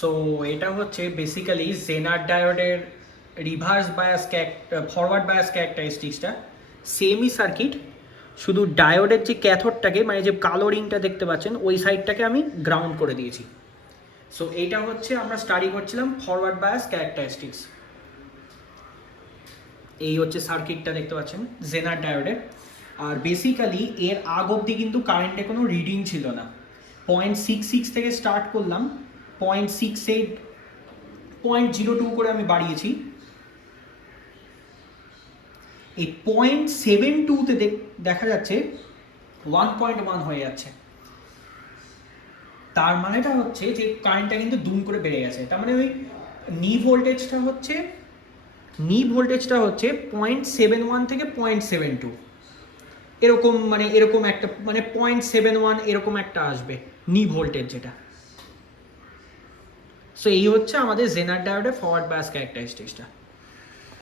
So এটা হচ্ছে basically জেনার ডায়োডের reverse bias forward bias ক্যারেক্টারিস্টিক্সটা। সেমই সার্কিট, শুধু ডায়োডের যে ক্যাথোডটাকে মানে যে কালো রিংটা দেখতে পাচ্ছেন ওই সাইডটাকে আমি গ্রাউন্ড করে দিয়েছি। সো এইটা হচ্ছে আমরা স্টাডি করছিলাম ফরওয়ার্ড বায়াস ক্যারেক্টারিস্টিক্স। এই হচ্ছে সার্কিটটা দেখতে পাচ্ছেন জেনার ডায়োডের। আর বেসিক্যালি এর আগ অবধি কিন্তু কারেন্টে কোনো রিডিং ছিল না। 0.66 থেকে স্টার্ট করলাম, 0.68, 0.02 করে আমি বাড়িয়েছি। এই 0.72তে দেখা যাচ্ছে 1.1 হয়ে যাচ্ছে। তার মানেটা হচ্ছে যে কারেন্টটা কিন্তু দুম করে বেড়ে গেছে। তার মানে ওই নি ভোল্টেজটা হচ্ছে 0.71 থেকে 0.72 এরকম, মানে এরকম একটা, মানে 0.71 এরকম একটা আসবে নি ভোল্টেজ যেটা। সো এই হচ্ছে আমাদের জেনার ডায়োডের ফরওয়ার্ড বায়াস ক্যারেক্টারিস্টিক্সটা।